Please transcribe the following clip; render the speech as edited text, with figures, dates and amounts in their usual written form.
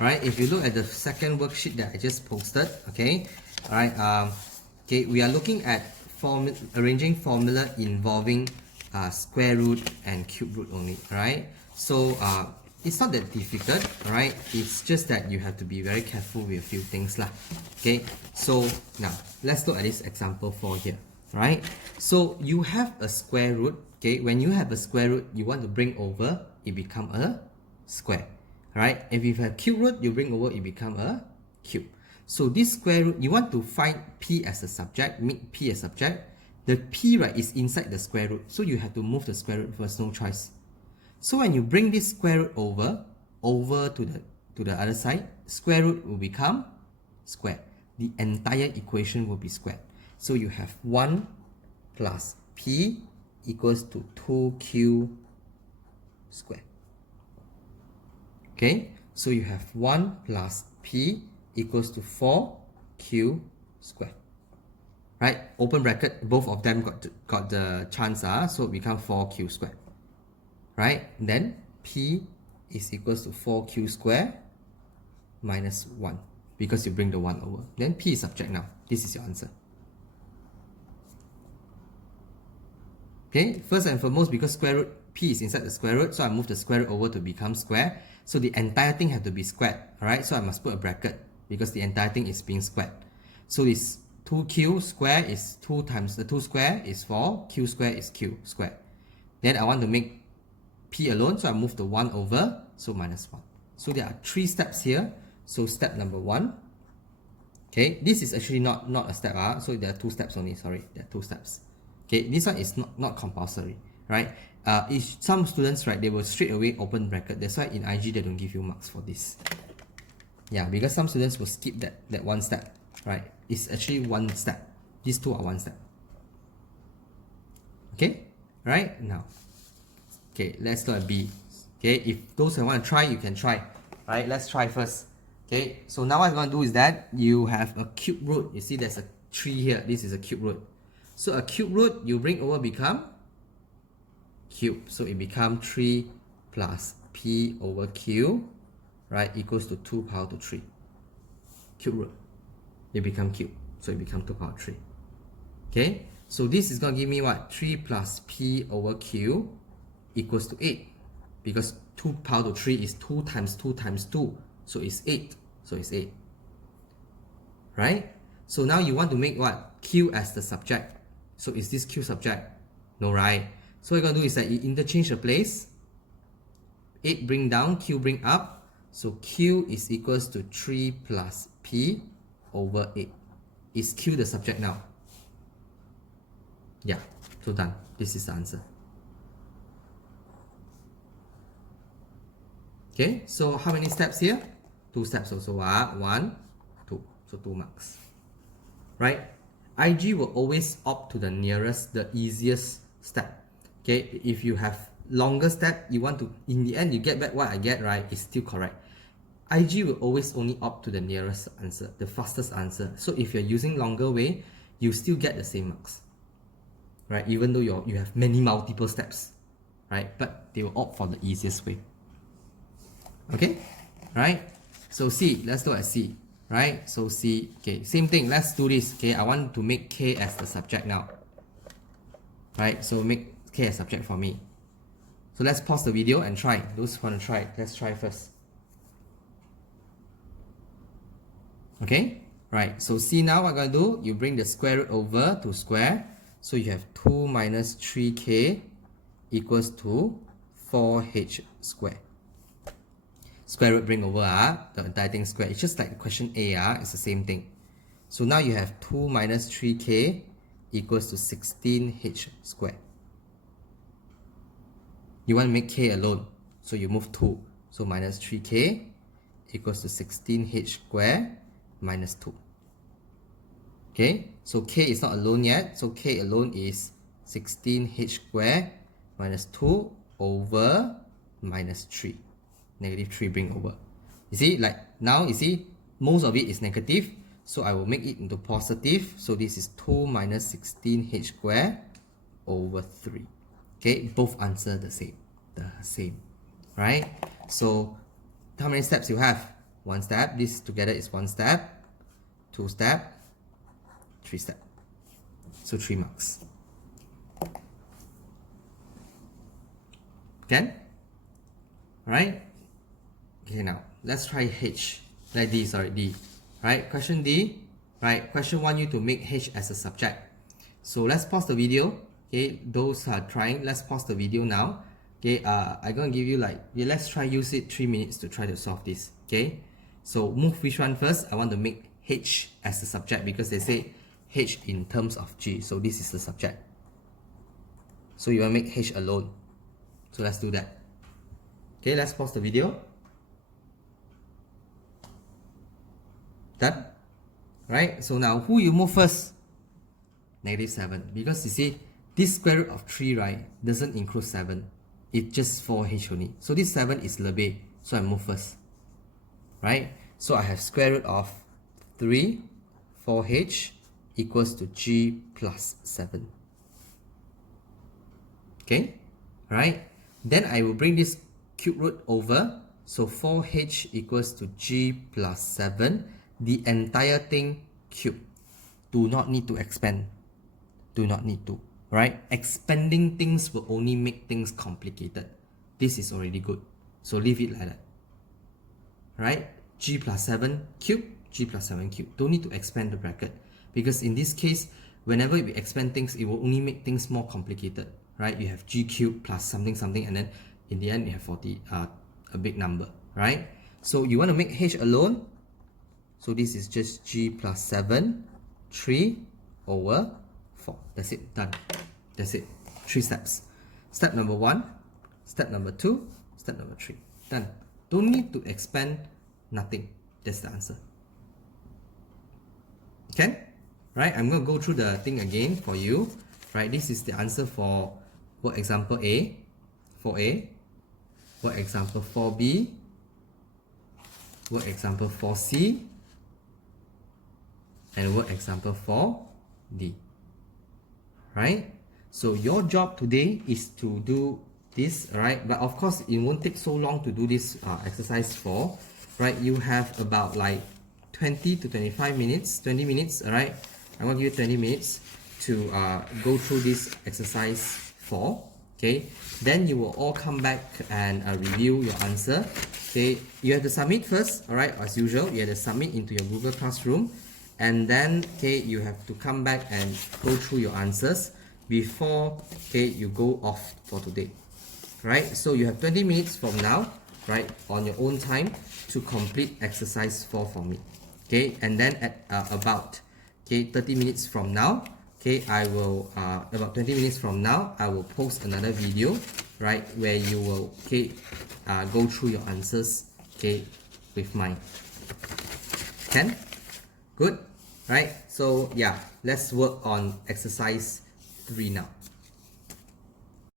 right? If you look at the second worksheet that I just posted, okay, all right, okay, we are looking at arranging formula involving square root and cube root only, right? So it's not that difficult, right? It's just that you have to be very careful with a few things lah. Okay, so now let's look at this example 4 here, right? So you have a square root, okay? When you have a square root, you want to bring over, it become a square. Right? If you have cube root, you bring over, it become a cube. So this square root, you want to find p as a subject, make p a subject. The p, right, is inside the square root. So you have to move the square root first, no choice. So when you bring this square root over to the other side, square root will become square. The entire equation will be squared. So you have 1 plus p equals to 2q squared. Okay, so you have 1 plus p equals to 4q squared. Right, open bracket, both of them got the chance, so it becomes 4q squared. Right, then p is equals to 4q squared minus 1 because you bring the 1 over. Then p is subject now. This is your answer. Okay, first and foremost, because square root p is inside the square root, so I move the square root over to become square. So the entire thing have to be squared, alright? So I must put a bracket because the entire thing is being squared. So this 2q square is 2 times the 2 square is 4, q square is q squared. Then I want to make p alone, so I move the 1 over, so minus 1. So there are 3 steps here. So step number 1. Okay, this is actually not a step, so there are 2 steps only, sorry, there are 2 steps. Okay, this one is not compulsory, right? Some students, right, they will straight away open bracket. That's why in IG they don't give you marks for this. Yeah, because some students will skip that 1 step, right? It's actually 1 step. These 2 are 1 step. Okay, right now. Okay, let's look at B. Okay, if those who want to try, you can try. Right, let's try first. Okay, so now what I'm going to do is that you have a cube root. You see there's a 3 here. This is a cube root. So a cube root, you bring over become cube. So it becomes 3 plus p over q, right, equals to 2 power to 3. Cube root. It becomes cube. So it becomes 2 power 3. Okay, so this is going to give me what? 3 plus p over q equals to 8. Because 2 power to 3 is 2 times 2 times 2. So it's 8. So it's 8. Right? So now you want to make what? Q as the subject. So is this Q subject? No, right? So what you're going to do is that you interchange the place. 8 bring down, Q bring up. So Q is equals to 3 plus P over 8. Is Q the subject now? Yeah, so done. This is the answer. Okay, so how many steps here? 2 steps also. 1, 2. So 2 marks. Right? IG will always opt to the nearest, the easiest step. Okay, if you have longer step, you want to, in the end, you get back what I get, right? It's still correct. IG will always only opt to the nearest answer, the fastest answer. So if you're using longer way, you still get the same marks. Right? Even though you have many multiple steps. Right? But they will opt for the easiest way. Okay? Right? So C, let's look at C. Right? So C, okay, same thing. Let's do this. Okay, I want to make K as the subject now. Right? So make K as subject for me. So let's pause the video and try. Those who want to try, let's try first. Okay? Right. So C now what I'm going to do, you bring the square root over to square. So you have 2 minus 3k equals to 4h squared. Square root bring over the entire thing square. It's just like the question A, it's the same thing. So now you have 2 minus 3k equals to 16h squared. You want to make k alone, so you move 2. So minus 3k equals to 16h squared minus 2. Okay, so k is not alone yet, so k alone is 16h squared minus 2 over minus 3. Negative 3 bring over. You see, like now, you see, most of it is negative, so I will make it into positive. So this is 2 minus 16h squared over 3. Okay, both answer the same. Right? So how many steps you have? 1 step. This together is 1 step, 2 step, 3 step. So 3 marks. Can? Right? Okay, now let's try H. Like D, sorry, D. Right? Question D. Right? Question want you to make H as a subject. So let's pause the video. Okay, those are trying, let's pause the video now. Okay, I'm gonna give you like, okay, let's try use it 3 minutes to try to solve this. Okay, so move which one first? I want to make H as the subject because they say H in terms of G. So this is the subject. So you want to make H alone. So let's do that. Okay, let's pause the video. Done? Right, so now who you move first? -7. Because you see, this square root of 3, right, doesn't include 7. It's just 4H only. So this 7 is Lebesgue. So I move first. Right? So I have square root of 3, 4H equals to G plus 7. Okay? Right? Then I will bring this cube root over. So 4H equals to G plus 7. The entire thing cube. Do not need to expand. Do not need to. Right? Expanding things will only make things complicated. This is already good. So leave it like that. Right? G plus 7 cube, G plus 7 cube. Don't need to expand the bracket. Because in this case, whenever we expand things, it will only make things more complicated. Right? You have G cube plus something something, and then in the end you have 40, a big number. Right? So you want to make H alone. So this is just G plus 7, 3 over 4. That's it. Done. That's it. 3 steps. Step number 1, step number 2, step number 3. Done. Don't need to expand nothing. That's the answer. Okay? Right? I'm going to go through the thing again for you. Right? This is the answer for work example A, 4A, work example 4B, work example 4C, and work example 4D. Right? So your job today is to do this, right? But of course, it won't take so long to do this exercise 4, right? You have about like 20 to 25 minutes, 20 minutes, all right? I'm going to give you 20 minutes to go through this exercise 4, okay? Then you will all come back and review your answer, okay? You have to submit first, all right? As usual, you have to submit into your Google Classroom, and then, okay, you have to come back and go through your answers before, okay, you go off for today. Right, so you have 20 minutes from now, right, on your own time to complete exercise 4 for me. Okay, and then at about 30 minutes from now, okay, I will about 20 minutes from now, I will post another video, right, where you will go through your answers, with mine. Can? Good, right? So yeah, let's work on exercise 3 now.